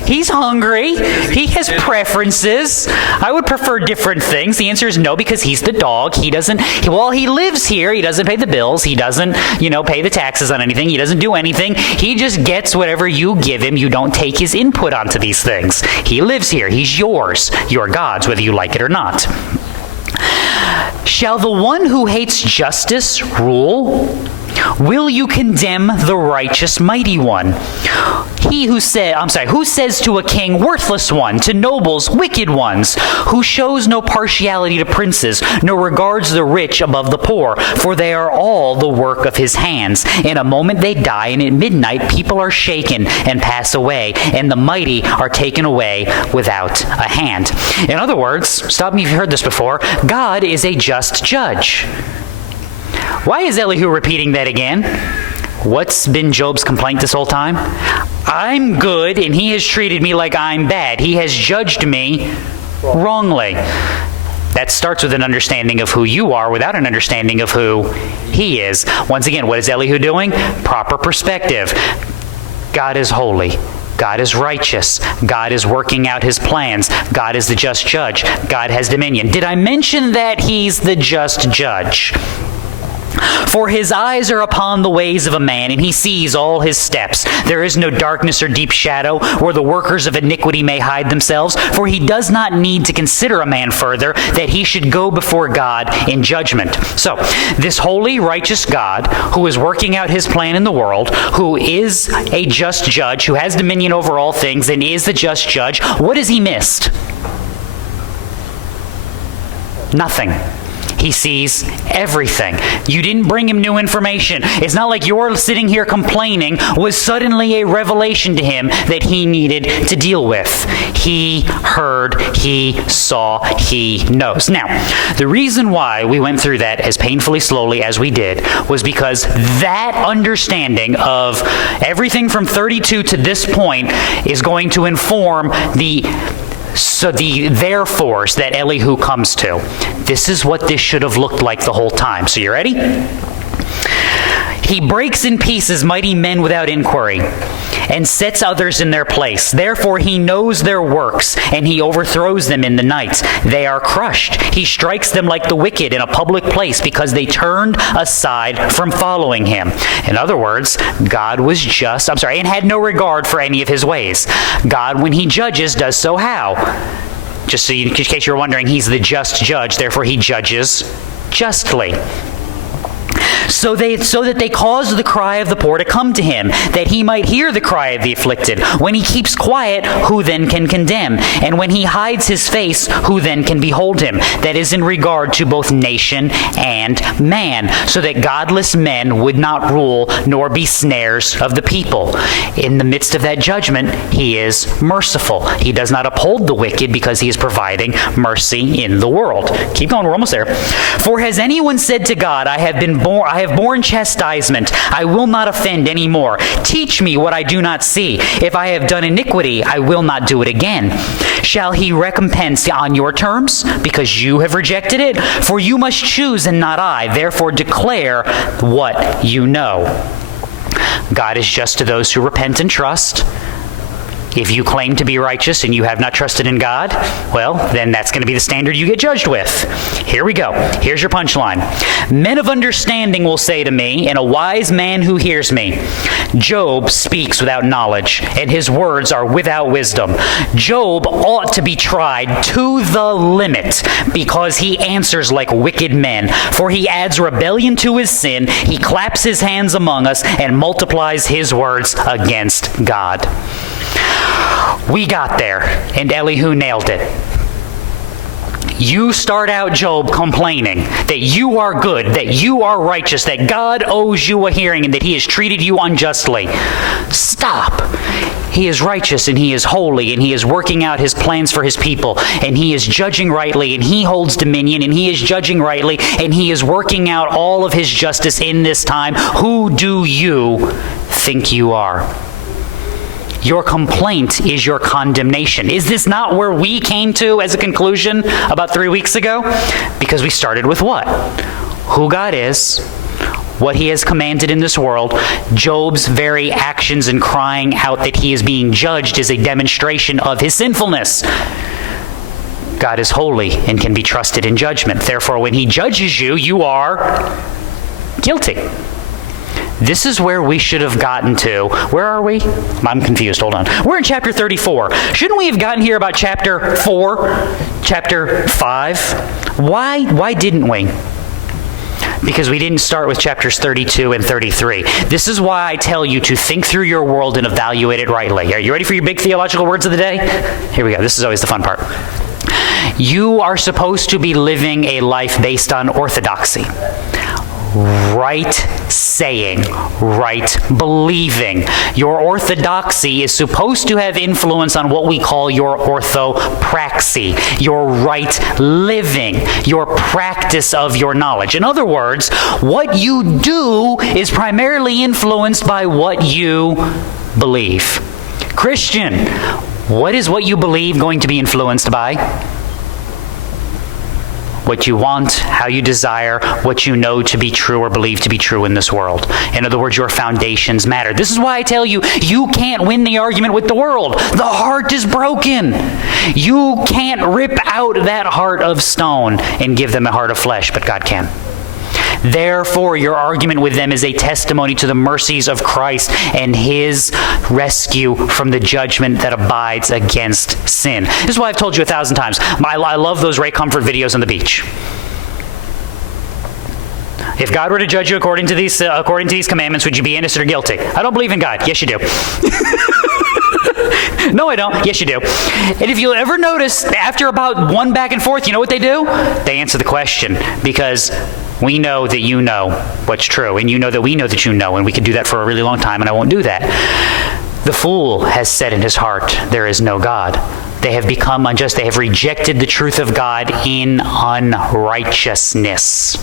He's hungry. He has preferences. I would prefer different things. The answer is no, because he's the dog. He lives here. He doesn't pay the bills. He doesn't, pay the taxes on anything. He doesn't do anything. He just gets whatever you give him. You don't take his input onto these things. He lives here. He's yours. You're God's, whether you like it or not. Shall the one who hates justice rule? Will you condemn the righteous mighty one? who says to a king, worthless one, to nobles, wicked ones, who shows no partiality to princes, nor regards the rich above the poor, for they are all the work of his hands. In a moment they die, and at midnight people are shaken and pass away, and the mighty are taken away without a hand. In other words, stop me if you've heard this before, God is a just judge. Why is Elihu repeating that again? What's been Job's complaint this whole time? I'm good, and he has treated me like I'm bad. He has judged me wrongly. That starts with an understanding of who you are without an understanding of who he is. Once again, what is Elihu doing? Proper perspective. God is holy. God is righteous. God is working out his plans. God is the just judge. God has dominion. Did I mention that he's the just judge? For his eyes are upon the ways of a man, and he sees all his steps. There is no darkness or deep shadow where the workers of iniquity may hide themselves. For he does not need to consider a man further, that he should go before God in judgment. So, this holy, righteous God, who is working out his plan in the world, who is a just judge, who has dominion over all things, and is the just judge, what has he missed? Nothing. He sees everything. You didn't bring him new information. It's not like you're sitting here complaining was suddenly a revelation to him that he needed to deal with. He heard, he saw, he knows. Now, the reason why we went through that as painfully slowly as we did was because that understanding of everything from 32 to this point is going to inform the therefores that Elihu comes to. This is what this should have looked like the whole time. So you ready? He breaks in pieces mighty men without inquiry, and sets others in their place. Therefore he knows their works, and he overthrows them in the night. They are crushed. He strikes them like the wicked in a public place, because they turned aside from following him. In other words, God was just, and had no regard for any of his ways. God, when he judges, does so how? Just in case you're wondering, he's the just judge, therefore he judges justly. So that they caused the cry of the poor to come to him, that he might hear the cry of the afflicted. When he keeps quiet, who then can condemn? And when he hides his face, who then can behold him? That is in regard to both nation and man, so that godless men would not rule, nor be snares of the people. In the midst of that judgment, he is merciful. He does not uphold the wicked, because he is providing mercy in the world. Keep going, we're almost there. For has anyone said to God, I have borne chastisement, I will not offend any more. Teach me what I do not see. If I have done iniquity, I will not do it again. Shall he recompense on your terms, because you have rejected it? For you must choose and not I. Therefore declare what you know. God is just to those who repent and trust. If you claim to be righteous and you have not trusted in God, well, then that's going to be the standard you get judged with. Here we go. Here's your punchline. Men of understanding will say to me, and a wise man who hears me, Job speaks without knowledge, and his words are without wisdom. Job ought to be tried to the limit, because he answers like wicked men. For he adds rebellion to his sin, he claps his hands among us, and multiplies his words against God. We got there, and Elihu nailed it. You start out Job complaining that you are good, that you are righteous, that God owes you a hearing, and that he has treated you unjustly. Stop. He is righteous, and he is holy, and he is working out his plans for his people, and he is judging rightly, and he holds dominion, and he is judging rightly, and he is working out all of his justice in this time. Who do you think you are? Your complaint is your condemnation. Is this not where we came to as a conclusion about 3 weeks ago? Because we started with what? Who God is, what he has commanded in this world. Job's very actions and crying out that he is being judged is a demonstration of his sinfulness. God is holy and can be trusted in judgment. Therefore, when he judges you, you are guilty. This is where we should have gotten to. Where are we? I'm confused. Hold on. We're in chapter 34. Shouldn't we have gotten here about chapter 4, chapter 5? Why didn't we? because we didn't start with chapters 32 and 33. This is why I tell you to think through your world and evaluate it rightly. Are you ready for your big theological words of the day? Here we go. This is always the fun part. You are supposed to be living a life based on orthodoxy. Right saying, right believing. Your orthodoxy is supposed to have influence on what we call your orthopraxy, your right living, your practice of your knowledge. In other words, what you do is primarily influenced by what you believe. Christian, what is what you believe going to be influenced by? What you want, how you desire, what you know to be true or believe to be true in this world. In other words, your foundations matter. This is why I tell you, you can't win the argument with the world. The heart is broken. You can't rip out that heart of stone and give them a heart of flesh, but God can. Therefore, your argument with them is a testimony to the mercies of Christ and his rescue from the judgment that abides against sin. This is why I've told you 1,000 times. I love those Ray Comfort videos on the beach. If God were to judge you according to these commandments, would you be innocent or guilty? I don't believe in God. Yes, you do. No, I don't. Yes, you do. And if you'll ever notice, after about one back and forth, you know what they do? They answer the question, because we know that you know what's true, and you know that we know that you know, and we could do that for a really long time, and I won't do that. The fool has said in his heart, there is no God. They have become unjust. They have rejected the truth of God in unrighteousness.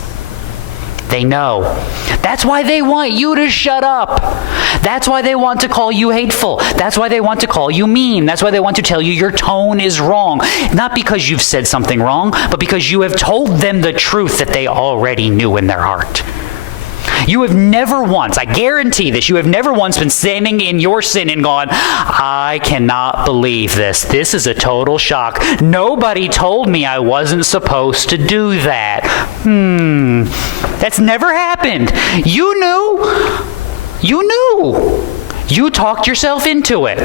They know. That's why they want you to shut up. That's why they want to call you hateful. That's why they want to call you mean. That's why they want to tell you your tone is wrong. Not because you've said something wrong, but because you have told them the truth that they already knew in their heart. You have never once, I guarantee this, you have never once been standing in your sin and gone, I cannot believe this. This is a total shock. Nobody told me I wasn't supposed to do that. That's never happened. You knew. You knew. You talked yourself into it.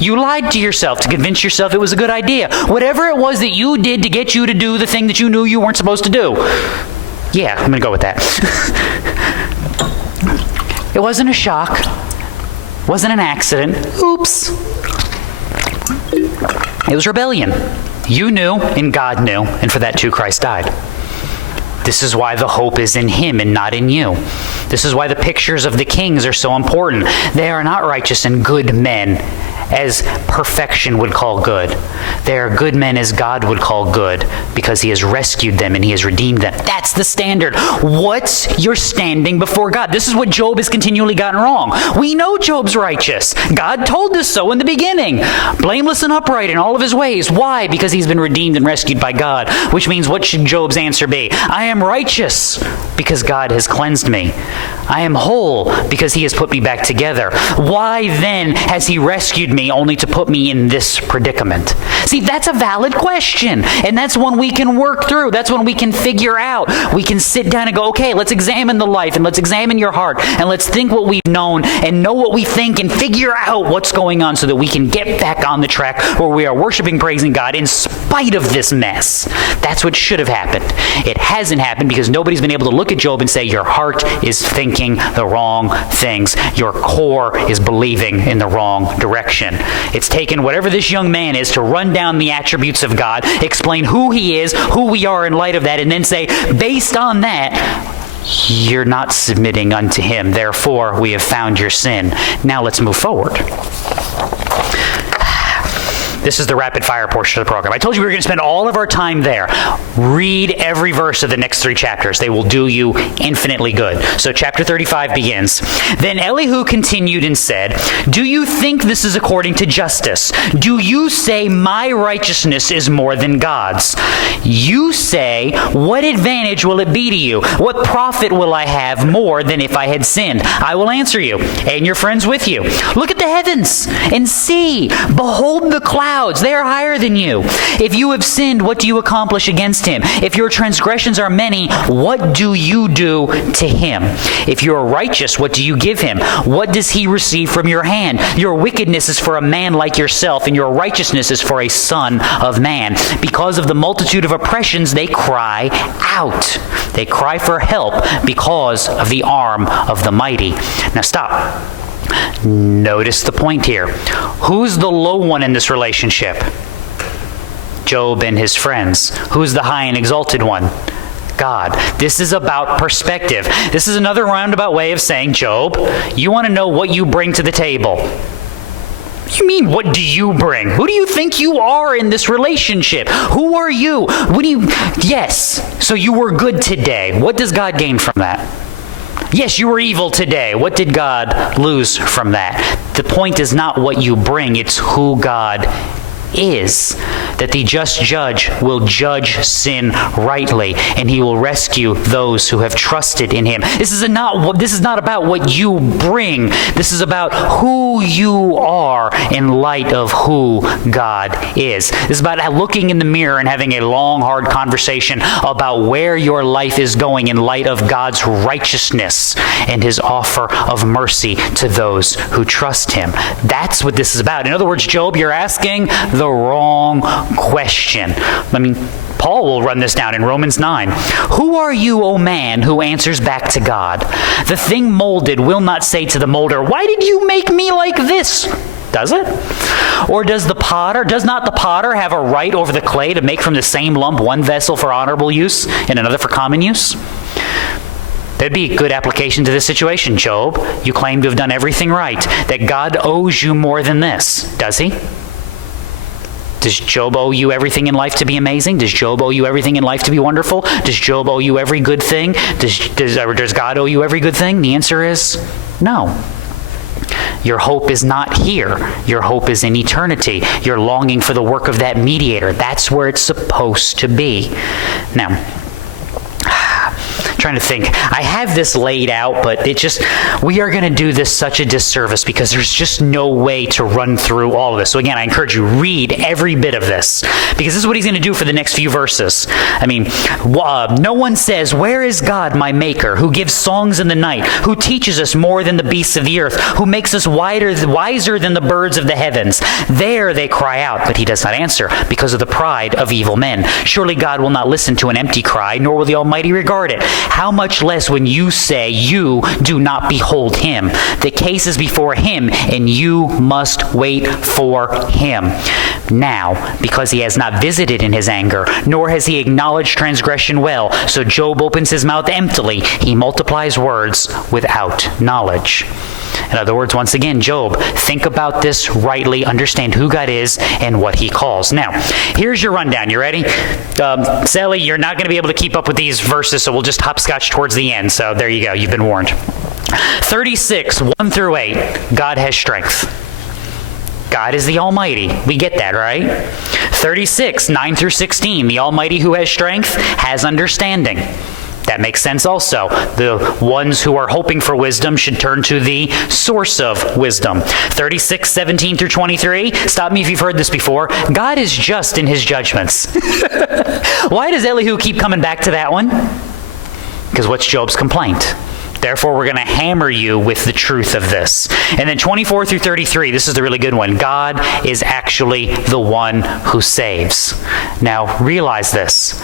You lied to yourself to convince yourself it was a good idea. Whatever it was that you did to get you to do the thing that you knew you weren't supposed to do. Yeah, I'm going to go with that. It wasn't a shock. It wasn't an accident. Oops. It was rebellion. You knew, and God knew, and for that too Christ died. This is why the hope is in him and not in you. This is why the pictures of the kings are so important. They are not righteous and good men, as perfection would call good. They are good men as God would call good, because he has rescued them and he has redeemed them. That's the standard. What's your standing before God? This is what Job has continually gotten wrong. We know Job's righteous. God told us so in the beginning. Blameless and upright in all of his ways. Why? Because he's been redeemed and rescued by God. Which means, what should Job's answer be? I am righteous because God has cleansed me. I am whole because he has put me back together. Why then has he rescued me only to put me in this predicament? See, that's a valid question, and that's one we can work through. That's one we can figure out. We can sit down and go, okay, let's examine the life, and let's examine your heart, and let's think what we've known, and know what we think, and figure out what's going on so that we can get back on the track where we are worshiping, praising God in spite of this mess. That's what should have happened. It hasn't happened because nobody's been able to look at Job and say, your heart is thinking the wrong things. Your core is believing in the wrong direction. It's taken whatever this young man is to run down the attributes of God, explain who he is, who we are in light of that, and then say, based on that, you're not submitting unto him. Therefore, we have found your sin. Now let's move forward. This is the rapid fire portion of the program. I told you we were going to spend all of our time there. Read every verse of the next 3 chapters. They will do you infinitely good. So chapter 35 begins. Then Elihu continued and said, do you think this is according to justice? Do you say my righteousness is more than God's? You say, what advantage will it be to you? What profit will I have more than if I had sinned? I will answer you, and your friends with you. Look at the heavens and see. Behold the clouds. clouds. They are higher than you. If you have sinned, what do you accomplish against him? If your transgressions are many, what do you do to him? If you are righteous, what do you give him? What does he receive from your hand? Your wickedness is for a man like yourself, and your righteousness is for a son of man. Because of the multitude of oppressions, they cry out. They cry for help because of the arm of the mighty. Now stop. Notice the point here. Who's the low one in this relationship? Job and his friends. Who's the high and exalted one? God. This is about perspective. This is another roundabout way of saying, Job, you want to know what you bring to the table. What do you mean, what do you bring? Who do you think you are in this relationship? Who are you? What do you... Yes, so you were good today. What does God gain from that? Yes, you were evil today. What did God lose from that? The point is not what you bring, it's who God is. That the just judge will judge sin rightly, and he will rescue those who have trusted in him. This is not about what you bring. This is about who you are in light of who God is. This is about looking in the mirror and having a long, hard conversation about where your life is going in light of God's righteousness and his offer of mercy to those who trust him. That's what this is about. In other words, Job, you're asking the wrong question. I mean, Paul will run this down in Romans 9. Who are you, O man, who answers back to God? The thing molded will not say to the molder, why did you make me like this? Does it? Or does not the potter have a right over the clay to make from the same lump one vessel for honorable use and another for common use? That'd be a good application to this situation, Job. You claim to have done everything right, that God owes you more than this. Does he? Does Job owe you everything in life to be amazing? Does Job owe you everything in life to be wonderful? Does Job owe you every good thing? Does God owe you every good thing? The answer is no. Your hope is not here. Your hope is in eternity. You're longing for the work of that mediator. That's where it's supposed to be. Now, trying to think. I have this laid out, but we are going to do this such a disservice because there's just no way to run through all of this. So again, I encourage you, read every bit of this because this is what he's going to do for the next few verses. I mean, no one says, where is God, my maker, who gives songs in the night, who teaches us more than the beasts of the earth, who makes us wiser than the birds of the heavens. There they cry out, but he does not answer because of the pride of evil men. Surely God will not listen to an empty cry, nor will the Almighty regard it. How much less when you say you do not behold him? The case is before him, and you must wait for him. Now, because he has not visited in his anger, nor has he acknowledged transgression well, so Job opens his mouth emptily. He multiplies words without knowledge. In other words, once again, Job, think about this rightly, understand who God is and what he calls. Now, here's your rundown. You ready? Sally, you're not going to be able to keep up with these verses, so we'll just hopscotch towards the end. So there you go. You've been warned. 36, 1 through 8, God has strength. God is the Almighty. We get that, right? 36, 9 through 16, the Almighty who has strength has understanding. That makes sense also. The ones who are hoping for wisdom should turn to the source of wisdom. 36, 17 through 23. Stop me if you've heard this before. God is just in his judgments. Why does Elihu keep coming back to that one? Because what's Job's complaint? Therefore, we're going to hammer you with the truth of this. And then 24 through 33, this is the really good one. God is actually the one who saves. Now, realize this.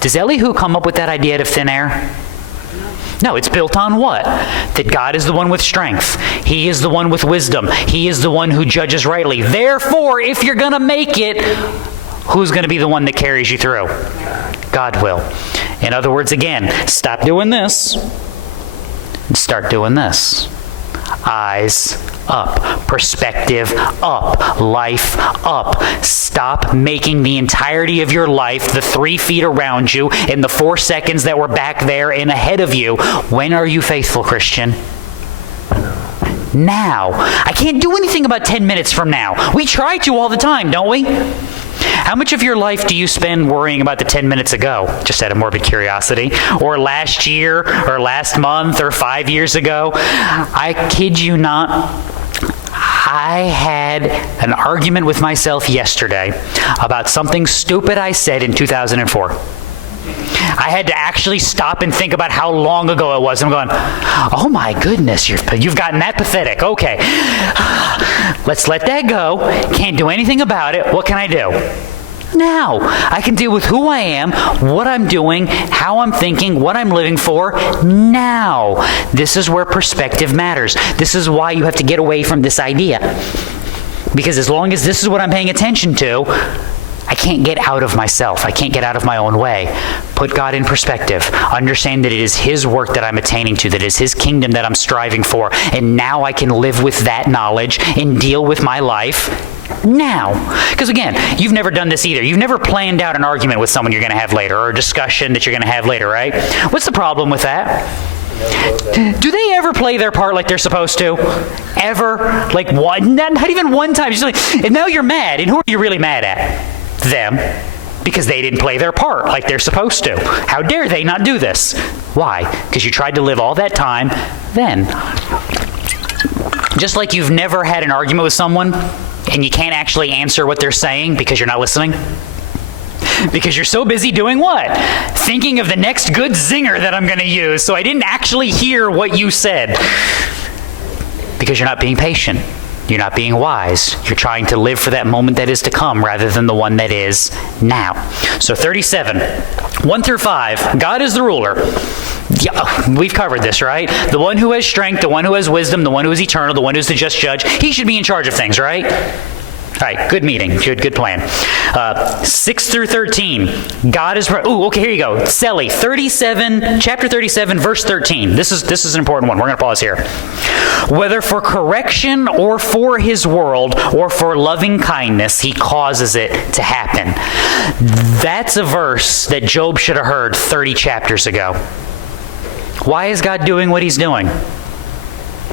Does Elihu come up with that idea out of thin air? No, it's built on what? That God is the one with strength. He is the one with wisdom. He is the one who judges rightly. Therefore, if you're going to make it, who's going to be the one that carries you through? God will. In other words, again, stop doing this and start doing this. Eyes up, perspective up, life up. Stop making the entirety of your life, the 3 feet around you, and the 4 seconds that were back there and ahead of you. When are you faithful, Christian? Now. I can't do anything about 10 minutes from now. We try to all the time, don't we? How much of your life do you spend worrying about the 10 minutes ago? Just out of morbid curiosity. Or last year, or last month, or 5 years ago? I kid you not. I had an argument with myself yesterday about something stupid I said in 2004. I had to actually stop and think about how long ago it was. I'm going, oh my goodness, you've gotten that pathetic. Okay, let's let that go. Can't do anything about it. What can I do? Now, I can deal with who I am, what I'm doing, how I'm thinking, what I'm living for now. This is where perspective matters. This is why you have to get away from this idea. Because as long as this is what I'm paying attention to, I can't get out of myself. I can't get out of my own way. Put God in perspective. Understand that it is His work that I'm attaining to, that it is His kingdom that I'm striving for. And now I can live with that knowledge and deal with my life now. Because again, you've never done this either. You've never planned out an argument with someone you're going to have later, or a discussion that you're going to have later, right? What's the problem with that? Do they ever play their part like they're supposed to? Ever? Like one? Not even one time. Just like, and now you're mad. And who are you really mad at? Them, because they didn't play their part like they're supposed to. How dare they not do this? Why? Because you tried to live all that time then. Just like you've never had an argument with someone and you can't actually answer what they're saying because you're not listening. Because you're so busy doing what? Thinking of the next good zinger that I'm going to use, so I didn't actually hear what you said. Because you're not being patient. You're not being wise. You're trying to live for that moment that is to come rather than the one that is now. So 37, 1 through 5, God is the ruler. Yeah, we've covered this, right? The one who has strength, the one who has wisdom, the one who is eternal, the one who is the just judge. He should be in charge of things, right? All right, good meeting, good plan. 6 through 13, God is... okay, here you go. Selly, chapter 37, verse 13. This is an important one. We're going to pause here. Whether for correction or for His world or for loving kindness, He causes it to happen. That's a verse that Job should have heard 30 chapters ago. Why is God doing what He's doing?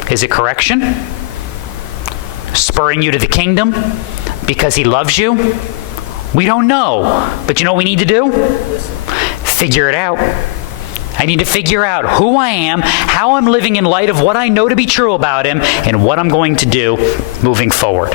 Is it correction? Spurring you to the kingdom? Because He loves you? We don't know. But you know what we need to do? Figure it out. I need to figure out who I am, how I'm living in light of what I know to be true about Him, and what I'm going to do moving forward.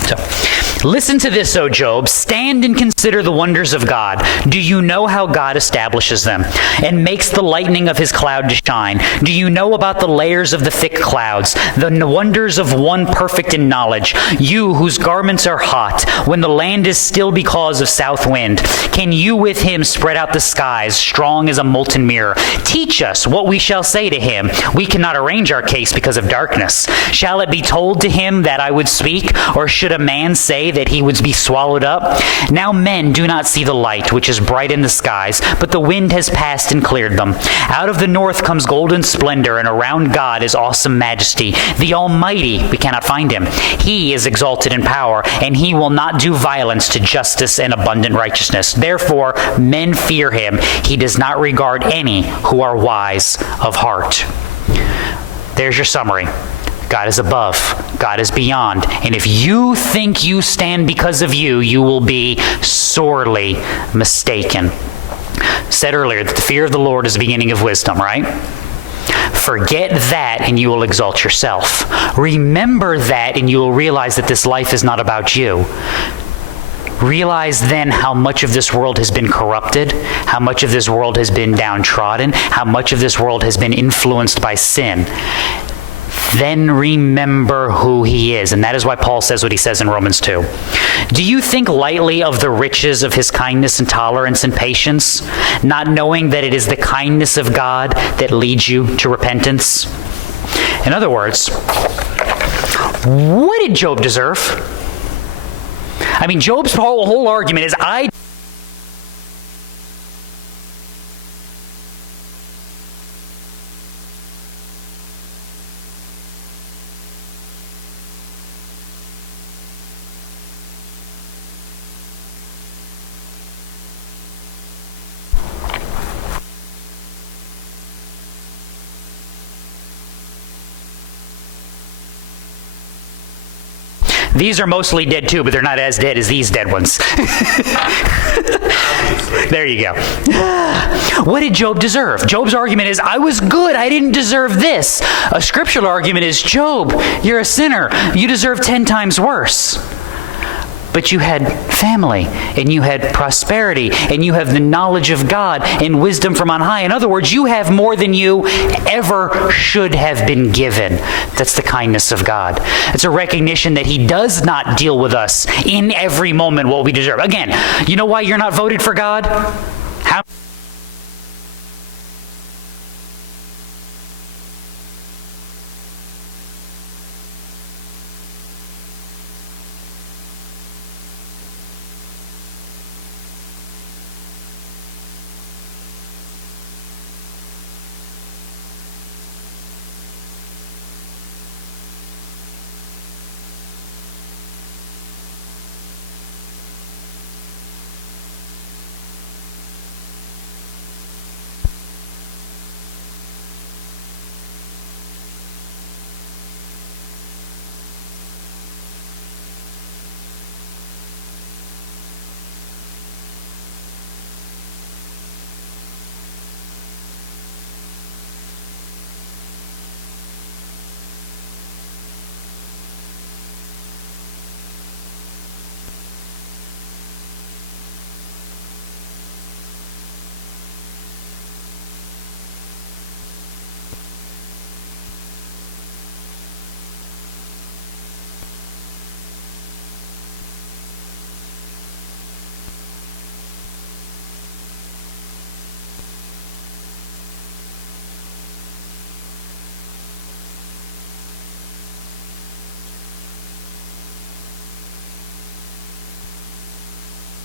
So, listen to this, O Job. Stand and consider the wonders of God. Do you know how God establishes them and makes the lightning of His cloud to shine? Do you know about the layers of the thick clouds, the wonders of one perfect in knowledge? You whose garments are hot, when the land is still because of south wind. Can you with Him spread out the skies, strong as a molten mirror? Teach us what we shall say to Him. We cannot arrange our case because of darkness. Shall it be told to Him that I would speak, or should a man say that he would be swallowed up? Now men do not see the light, which is bright in the skies, but the wind has passed and cleared them. Out of the north comes golden splendor, and around God is awesome majesty. The Almighty, we cannot find Him. He is exalted in power, and He will not do violence to justice and abundant righteousness. Therefore, men fear Him. He does not regard any who are wise of heart. There's your summary. God is above. God is beyond. And if you think you stand because of you, you will be sorely mistaken. Said earlier that the fear of the Lord is the beginning of wisdom, right? Forget that and you will exalt yourself. Remember that and you will realize that this life is not about you. Realize then how much of this world has been corrupted, how much of this world has been downtrodden, how much of this world has been influenced by sin. Then remember who He is. And that is why Paul says what he says in Romans 2. Do you think lightly of the riches of His kindness and tolerance and patience, not knowing that it is the kindness of God that leads you to repentance? In other words, what did Job deserve? I mean, Job's whole argument is, these are mostly dead too, but they're not as dead as these dead ones. There you go. What did Job deserve? Job's argument is, I was good. I didn't deserve this. A scriptural argument is, Job, you're a sinner. You deserve 10 times worse. But you had family, and you had prosperity, and you have the knowledge of God and wisdom from on high. In other words, you have more than you ever should have been given. That's the kindness of God. It's a recognition that He does not deal with us in every moment what we deserve. Again, you know why you're not voted for God?